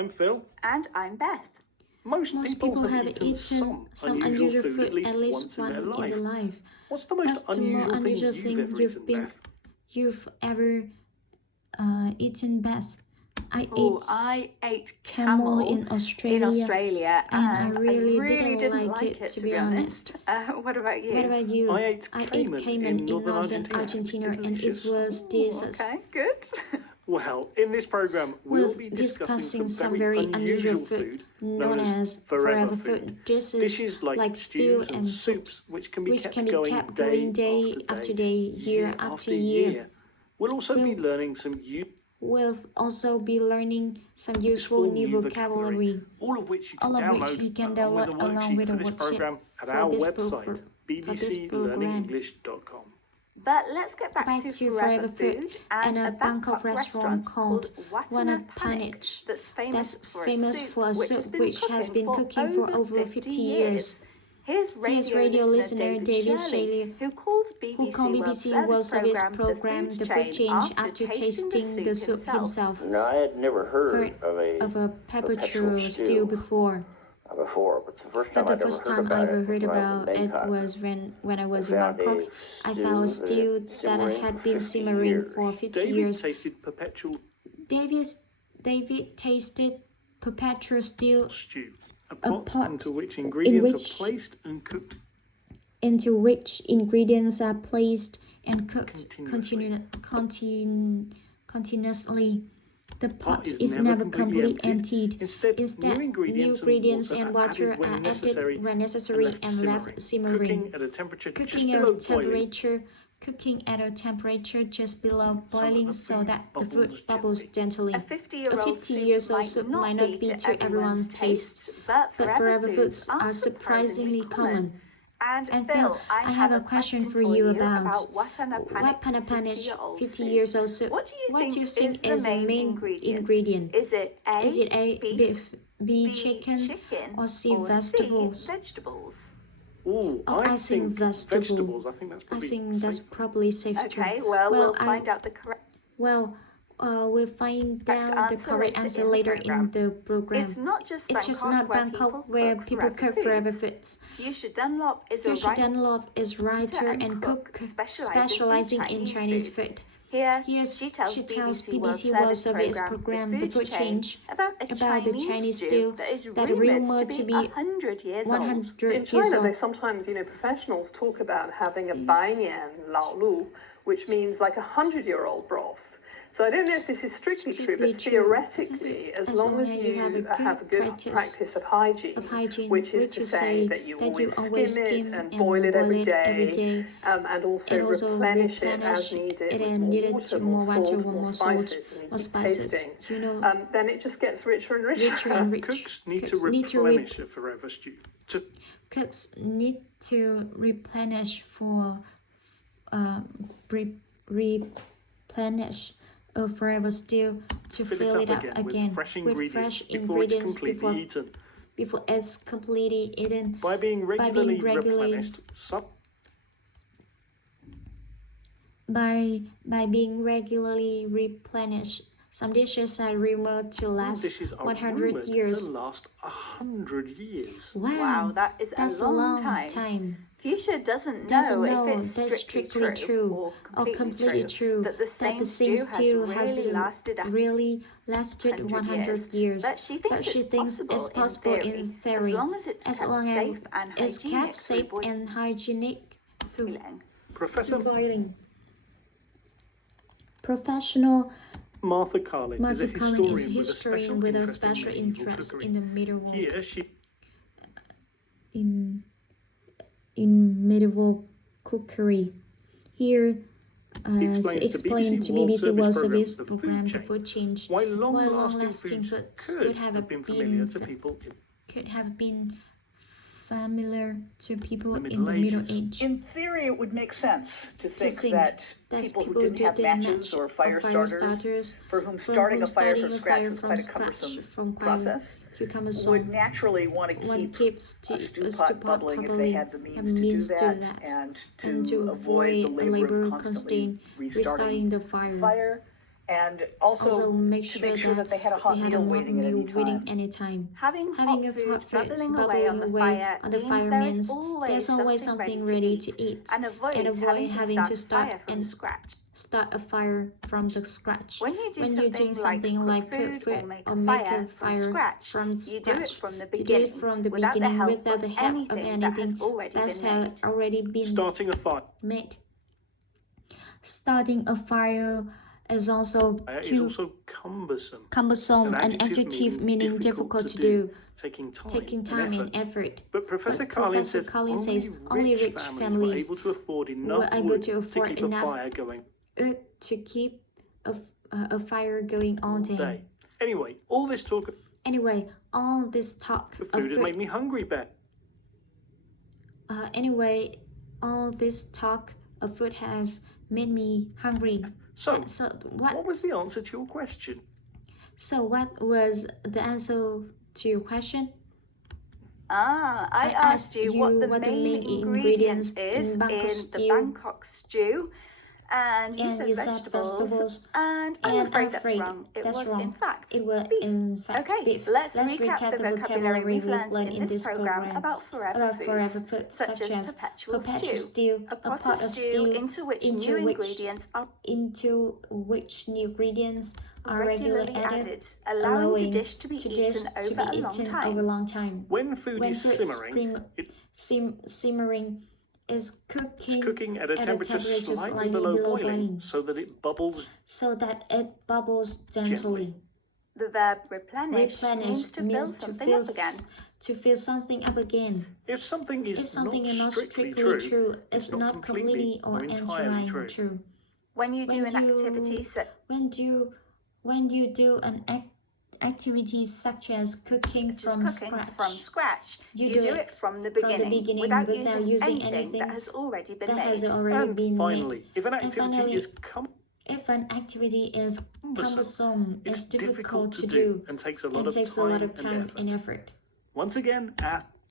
I'm Phil. And I'm Beth. Most people have eaten some unusual food at least once in their life. What's the most unusual thing you've ever eaten, Beth? I ate camel in Australia, and I really didn't like it, to be honest. What about you? I ate caiman in northern Argentina, and it was delicious. Okay, good. Well, in this program, we'll be discussing some very unusual food known as forever food. Dishes like stew and soups, which can be kept going day after day, year after year. We'll also be learning some useful new vocabulary, all of which you can download along with the worksheet at our website, bbclearningenglish.com. But let's get back to forever food and a Bangkok restaurant called Watana Panich that's famous for a soup which has been cooking for over 50 years. Here's radio listener David Shelley, who called BBC World Service program The Food Change after tasting the soup himself. No, I had never heard of a perpetual stew before. But the first time I ever heard about it was when I was in Bangkok. I found a stew that had been simmering for 50 years. David tasted perpetual stew, a pot into which ingredients are placed and cooked. Into which ingredients are placed and cooked continuously. The pot is never completely emptied. Instead, new ingredients and water are added when necessary and left simmering. Cooking at a temperature just below boiling so that the food bubbles gently. A 50-year-old soup might not be to everyone's taste, but forever foods are surprisingly common. And Phil, I have a question for you about Watana Panich 50 years old soup. What do you think is the main ingredient? Is it A, beef, B, chicken, or C, vegetables? I think vegetables. I think that's probably safe too. Okay, we'll find out the correct. We'll find out the correct answer later in the program. It's not just Bangkok where people cook forever foods. Fuchsia Dunlop is writer and cook specializing in Chinese food. Here, she tells BBC World Service program The Food Change about the Chinese stew that is rumored to be 100 years old. In China, they sometimes, professionals talk about having a 百年老路, which means like 100-year-old broth. So I don't know if this is strictly true, but theoretically, as long as you have a good practice of hygiene, which is to say that you always skim it and boil it every day, and also replenish it as needed with more water, more salt, more tasting, then it just gets richer and richer. Cooks need to replenish a forever stew. Cooks need to replenish a forever stew to fill it up again with fresh ingredients before it's completely eaten. By being regularly replenished, some dishes are rumored to last 100 years. Wow, that's a long time. Fuchsia doesn't know if it's strictly true or completely true that the same stew has really lasted 100 years. But she thinks it's possible in theory, as long as it's kept safe and hygienic through boiling. Professional Martha Carlin is a historian with a special interest in the medieval medieval cookery. Here, explained to BBC World Service program The Food Change, why long-lasting foods could have been familiar to people in the Middle Age. In theory, it would make sense to think that people who didn't have matches or fire starters, for whom starting a fire from scratch was quite a cumbersome process, would naturally want to keep a stew pot bubbling if they had the means to do that, and to avoid the labor of constantly restarting the fire and also make to sure make sure that they had a hot meal waiting at any time. Having Having hot a food hot food bubbling away on the fire means there's always something ready to eat, and avoid having to start from scratch. Start a fire from the scratch. When you're doing doing something like cook food or make a fire from scratch, you do it from the beginning without the help of anything that has already been Starting a fire. made. Starting a fire is also cumbersome, an adjective meaning difficult to do, taking time and effort. But Professor Carlin says only rich families were able to afford enough fire going to keep a fire going all day. Anyway, all this talk of food has made me hungry, Ben. All this talk of food has made me hungry. So what was the answer to your question? So what was the answer to your question? I asked you what the main ingredient is in the Bangkok stew. And you said vegetables, and I'm afraid that's wrong. It was in fact beef. Okay, let's recap the vocabulary we've learned in this program about forever foods, such as perpetual stew, a pot of stew into which new ingredients are regularly added, allowing the dish to be eaten over a long time. When food is simmering is cooking at a temperature slightly below boiling so that it bubbles gently. The verb replenish means to fill something up again. To fill something up again. If something is not strictly true, it's not completely or entirely true. When you do an activity activities such as cooking from scratch, you do it from the beginning without using anything that has already been made. Finally, if an activity is cumbersome, it's difficult to do and takes a lot of time and effort. Once again,